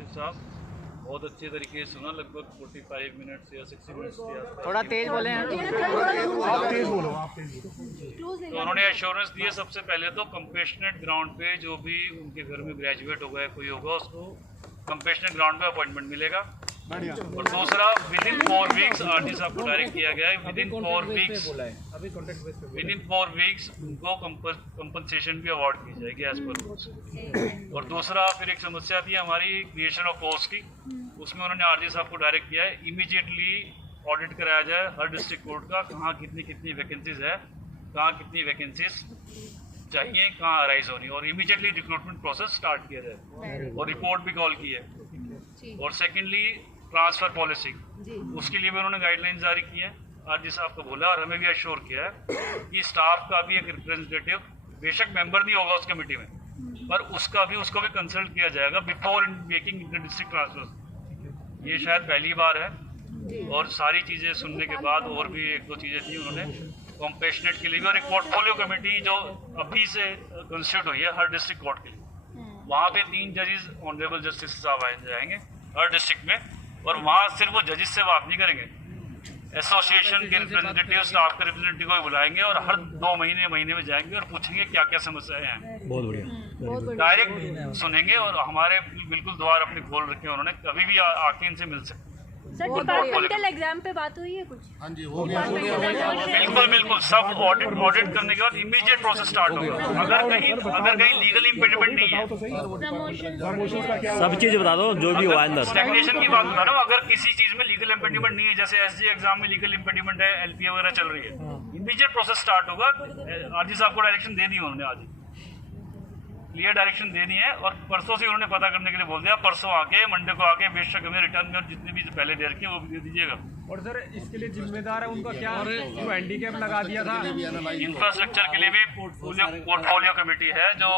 Justice साहब, बहुत अच्छे तरीके से सुना, लगभग 45 मिनट्स या 60 मिनट्स के आसपास। थोड़ा तेज बोले हैं। आप तेज बोलो। तो उन्होंने एश्योरेंस दिए सबसे पहले तो कंपेशनेट ग्राउंड पे जो भी उनके घर में ग्रेजुएट होगा या कोई होगा उसको कंपेशनेट ग्राउंड पे अपॉइंटमेंट मिलेगा। और दूसरा विद इन 4 वीक्स आरटी साहब को डायरेक्ट किया गया है, विद इन 4 वीक्स उनको कंपनसेशन भी अवार्ड की जाएगी एज पर रूल्स। और दूसरा फिर एक समस्या थी हमारी क्रिएशन ऑफ पोस्ट की, उसमें उन्होंने आरजी साहब को डायरेक्ट किया है इमीडिएटली ऑडिट कराया जाए हर डिस्ट्रिक्ट कोर्ट का, कहाँ कितनी वैकेंसीज है, कहाँ कितनी वैकेंसीज चाहिए, कहाँ अराइज होनी, और इमीडिएटली रिक्रूटमेंट प्रोसेस स्टार्ट किया जाए और रिपोर्ट भी कॉल की है। और सेकेंडली ट्रांसफ़र पॉलिसी, उसके लिए भी उन्होंने गाइडलाइंस जारी की है, आरजी साहब को बोला और हमें भी एश्योर किया है कि स्टाफ का भी एक रिप्रेजेंटेटिव, बेशक मेंबर नहीं होगा उस कमेटी में, पर उसको भी कंसल्ट किया जाएगा before making inter district transfer. ये शायद पहली बार है। और सारी चीज़ें सुनने के बाद और भी 1-2 चीज़ें थी उन्होंने कॉम्पेशनेट के लिए भी, और एक पोर्टफोलियो कमेटी जो अभी से कंस्टिट्यूट हुई है हर डिस्ट्रिक्ट कोर्ट के लिए, वहाँ पे 3 जजेस ऑनरेबल जस्टिस साहब आए जाएंगे हर डिस्ट्रिक्ट में, और वहाँ सिर्फ वो जजेस से बात नहीं करेंगे, एसोसिएशन के रिप्रेजेंटेटिव, स्टाफ के रिप्रेजेंटेटिव को बुलाएंगे और हर 2 महीने में जाएंगे और पूछेंगे क्या क्या समस्याएं हैं। बहुत बढ़िया, डायरेक्ट सुनेंगे और हमारे बिल्कुल द्वार अपने खोल रखे हैं उन्होंने, कभी भी आके इनसे मिल सकते। सर डिपार्टमेंटल एग्जाम पे बात हुई है कुछ? हाँ जी, हो गया। बिल्कुल सब ऑडिट करने के बाद इमीडिएट प्रोसेस स्टार्ट होगा। अगर कहीं लीगल इम्पेडिमेंट नहीं है, सब चीज बता दो जो भी हुआ अंदर। स्टैग्नेशन की बात बता रहा हूँ, अगर किसी चीज में लीगल इम्पेडिमेंट नहीं है, जैसे एसजी एग्जाम में लीगल इम्पेडिमेंट है, एलपीए वगैरह चल रही है, इमीडिएट प्रोसेस स्टार्ट होगा। आरजी साहब को डायरेक्शन दे दी उन्होंने, आज क्लियर डायरेक्शन दे दी है, और परसों से उन्होंने पता करने के लिए बोल दिया, परसों आके मंडे को आके बेशक हमें रिटर्न में जितने भी पहले दे रखे वो भी दे दीजिएगा। और सर इसके लिए जिम्मेदार है उनका क्या, जो हैंडीकैप लगा दिया था इंफ्रास्ट्रक्चर के लिए भी पोर्टफोलियो कमेटी है जो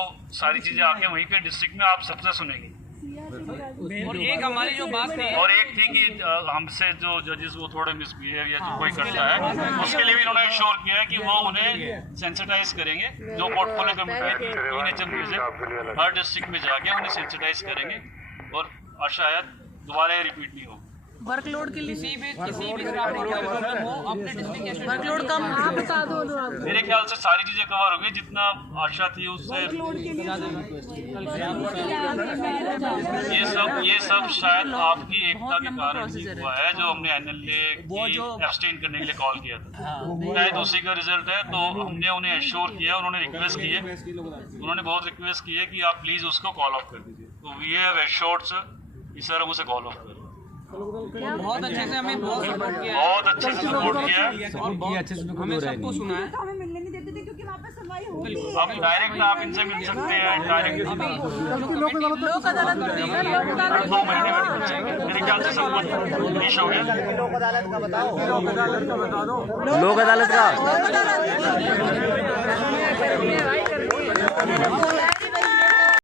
सारी चीजें आके वहीं के डिस्ट्रिक्ट में आप सबसे सुनेंगी। और एक हमारी जो बात थी, और एक थी कि हमसे जो जजेस वो थोड़े मिसबिहेव या जो कोई करता है, उसके लिए भी उन्होंने श्योर किया है कि वो उन्हें सेंसिटाइज करेंगे। जो पोर्टफोलियो कमेटी की 3 एचएमपीज है हर डिस्ट्रिक्ट में जाके उन्हें सेंसिटाइज करेंगे, और शायद दोबारा रिपीट नहीं हो। वर्कलोड के लिए किसी भी स्टाफ को प्रॉब्लम हो अपने डिस्ट्रिक्ट वर्कलोड कम आप बता दो। मेरे ख्याल से सारी चीजें कवर होगी, जितना आशा थी उससे। ये सब शायद आपकी एकता के कारण ही हुआ है, जो हमने एनएलए की एब्सटेन करने के लिए कॉल किया था, शायद उसी का रिजल्ट है। तो हमने उन्हें एश्योर किया, उन्होंने रिक्वेस्ट की है, उन्होंने बहुत रिक्वेस्ट की है कि आप प्लीज उसको कॉल ऑफ कर दीजिए। तो we have assured sir, sir हम उसे कॉल ऑफ कर, बहुत अच्छे से हमें बहुत सपोर्ट किया, बहुत अच्छे से सपोर्ट किया, हमें सबको सुना है। हमें मिलने नहीं देते थे क्योंकि वहाँ पे सुनवाई होती है। अब डायरेक्ट आप इनसे मिल सकते हैं, डायरेक्ट लोक अदालत करते हैं, लोक अदालत 2 महीने में मिल जाएंगे। मेरे ख्याल से सब कुछ फिनिश हो गया। लोक अदालत का बताओ, लोक अदालत का बता दो। लोक अदालत का लोक अदालत